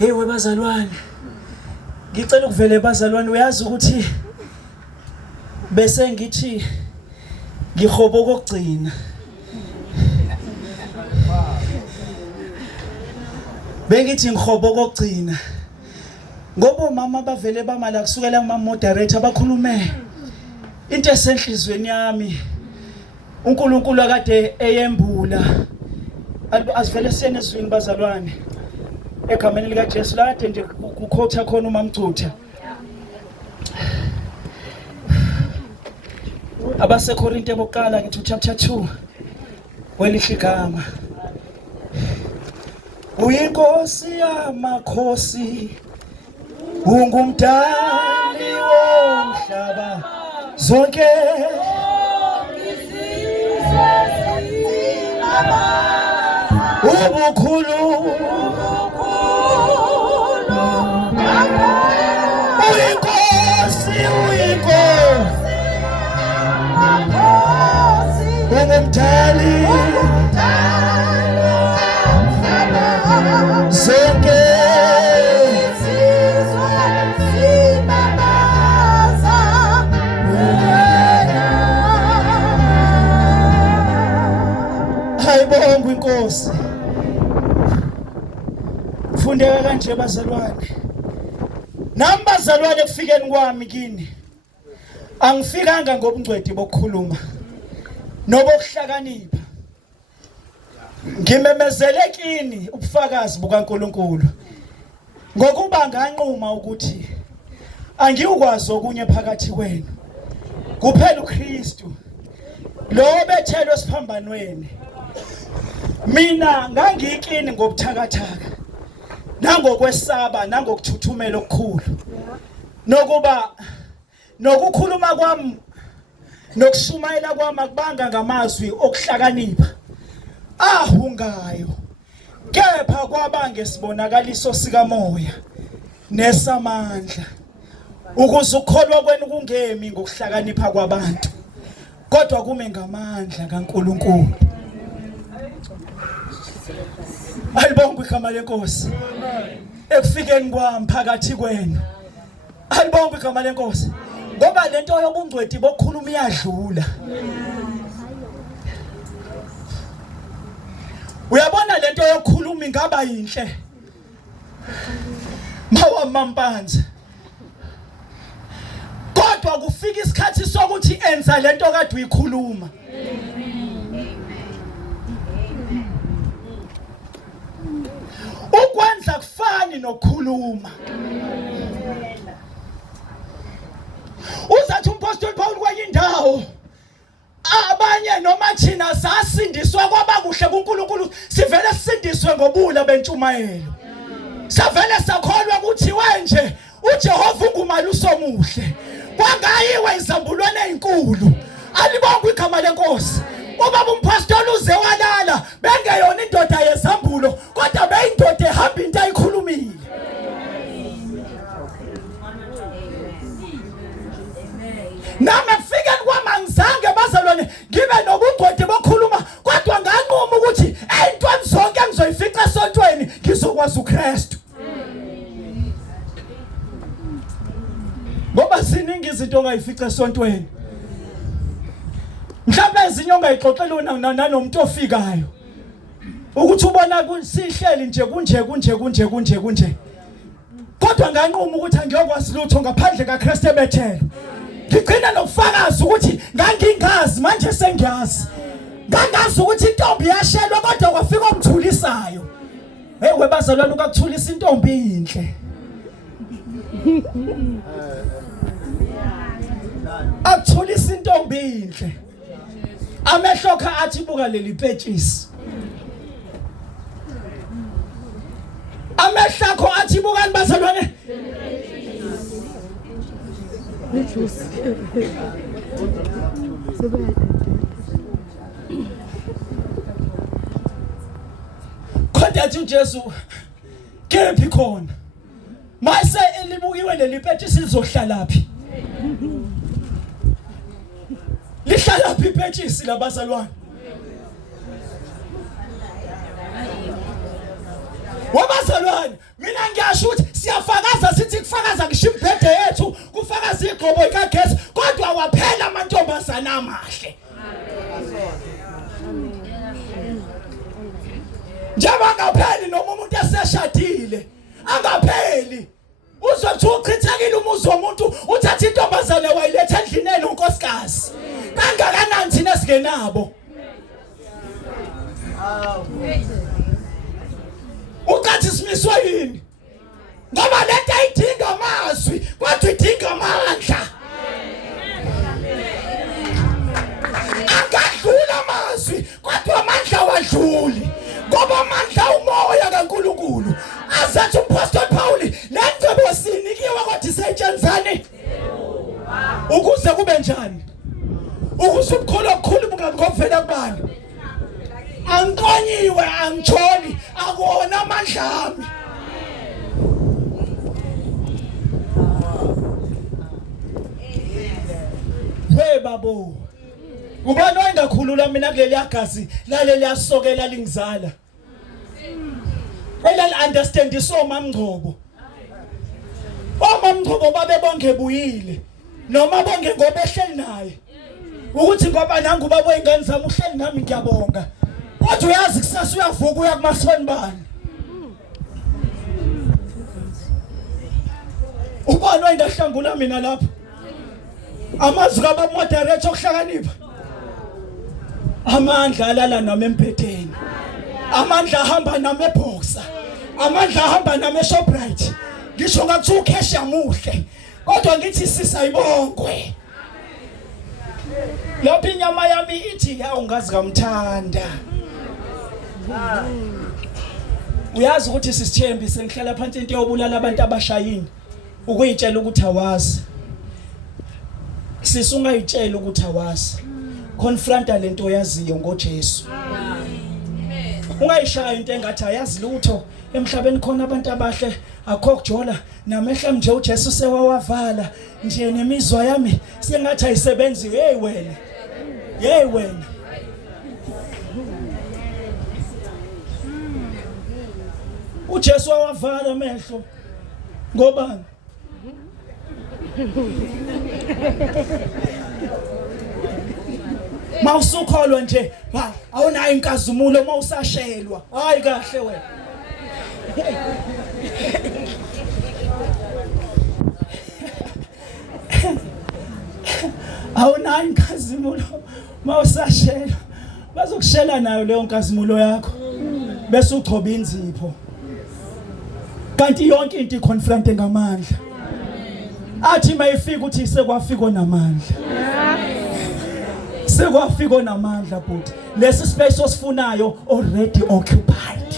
Hey webazalwane, ngicela ukuvele bazalwane, uyazi ukuthi bese ngithi ngihobo kokugcina. Bengithi ngihobo kokugcina. Ngoba mama bavele bamala kusukela kuma moderator bakhulume into esenhlizweni yami. uNkulunkulu akade eyembula. Asivele senezwini bazalwane. Egameni lika Jesu lade nje kukhotha khona uMamcutha. Abasekorinte bokuqala ngithi chapter 2 welihle igama. Uyinkosi yamakhosi, ungumdali womhlaba zonke ubukhulu uyinkosi ungumdali zonke hayibonga inkosi. Fundeka kanje bazalwane. Nami bazalwane kufikeni kwami kini. Angifikanga ngobungcweti bokukhuluma nobokuhlakanipha. Ngimemezele kini ubufakazi bukaNkulunkulu. Ngokuba nganquma ukuthi angiyukwazi okunye phakathi kwenu. Kuphela uKristu lo obethelwe esiphambanweni. Mina ngangikini ngobuthakathaka. Nangokwesaba nangokuthuthumela okukhulu. Nokuba nokukhuluma kwami nokushumayela kwami akubanga ngamazwi okuhlakanipha ahungayo, kepha kwabanga isibonakaliso sikamoya nesamandla, ukuze ukukholwa kwenu kungemi ngokuhlakanipha kwabantu kodwa kume ngamandla kaNkulunkulu. Alibonga igama lenkosi. Ekufikeni kwami phakathi kwenu. Alibonga igama lenkosi. Ngoba lento yobungcweti bokukhuluma iyadlula. Uyabona lento yokukhuluma ingaba yinhle. Mawamampanza. Kodwa kufika isikhathi sokuthi enza lento kade uyikhuluma. Ukwenza kufani nokukhuluma. Uzathi umpostoli Paul kwayindawo abanye noma thina sasindiswa kwaba kuhle kuNkulunkulu, sivele sisindiswe ngobula bentshumayelo. Savele sakholwa ukuthi wenje uJehova ungumaluso omuhle. Kwangayiwe izambulwane ezinkulu. Alibonga igama lenkosi. Ubaba umpostoli uze walala bengeyona indoda yezambulo kodwa beyindoda ehamba into ayikhulumile. Nami kufikeni kwami angizange bazalwane ngibe nobungcweti bokukhuluma kodwa nganquma ukuthi ezintweni zonke engizoyifica esontweni ngizokwazi uKristu. Ngoba siningi izinto ongayifica esontweni. Mhlawumbe ezinye ongayixoxela nanomuntu ofikayo. Ukuthi ubona sihleli nje kunje. Kodwa nganquma ukuthi angiyokwazi lutho ngaphandle kaKristu ebethele. Ngigcina nokufakaza ukuthi ngangingazi manje sengiyazi. Ngangazi ukuthi intombi yashelwa kodwa kwafika omthulisayo. Hey webazalwane ukakuthulisa intombi inhle. Akuthulisa intombi inhle. Amehlo akhe athi buka leli petshisi. Amehlo akho athi bukani bazalwane. Kodwa athi uJesu kephi khona? Mase elibukiwe leli petshisi lizohlala phi? Lihlala phi ipetshisi labazalwane? Wabazalwane, mina ngiyasho ukuthi siyafakaza sithi kufakaza ngisho imbhede yethu, kufakaza igqobo ikagesi, kodwa waphela amantombazana amahle. Njengoba ngapheli noma umuntu eseshadile, angapheli. Uzothi uchithekile umuzi womuntu, uthatha intombazana wayiletha endlini elonkosikazi. Kangakanani thina singenabo? Ucathi simiswa yini? Ngoba lento ayidinga amazwi, kodwa idinga amandla. Akadlula amazwi, kodwa amandla wadluli. Ngoba amandla umoya kaNkulunkulu. Azathi umpostoli Paul, lento bosinikiwe kodwa isetshenzane. Ukuze kube njani? Ukuze ubukhulu obukhulu bungakovela kubani? Ankonyiwe angitshoni akuwona amandla ami. Hey babo, ubani oyengakhulula mina kuleli agazi laleli yasokela lingizala. Elal understand so mamngcobo. Omamngcobo babe bonke buyile noma bonke ngoba ehleli naye. Ukuthi ngoba nangu babo ingane zami uhleli nami ngiyabonga. Kodwa uyazi kusasa uyavuka uya kumasoni bani. Ubani oyengahlangula mina lapha? Amazwi kaba moderator okuhlakanipha. Amandla alala nami empetheni. Amandla ahamba nami eboxer. Amandla ahamba nami eShoprite. Ngisho ngathi ucash yamuhle. Kodwa ngithi sisayibongwe. Lapho inyama yami ithi awungazi kamthanda. Uyazi ukuthi sisithembi sengihlala phansi into yobulala abantu abashayini. Ukuyitshela ukuthi awazi. Sisungayitshela ukuthi awazi. Confronta lento oyaziyo ngoJesu. Ungayishaya into engathi ayazi lutho. Emhlabeni khona abantu abahle akho kujola namehla nje uJesu sewawavala nje nemizwa yami sengathi ayisebenzi. Hey wena. Hey wena. uJesu wawavala amehlo ngobani? Mawusukholwa nje awunayo inkazimulo mawusashelwa. Hayi kahle wena. Awunayo inkazimulo mawusashelwa. Bazokushela nayo leyo nkazimulo yakho bese ugcoba inzipho. Kanti yonke into iconfronte ngamandla. Athi mayifika uthi sekwafika namandla. Sekwafika namandla but lesi space osifunayo already occupied.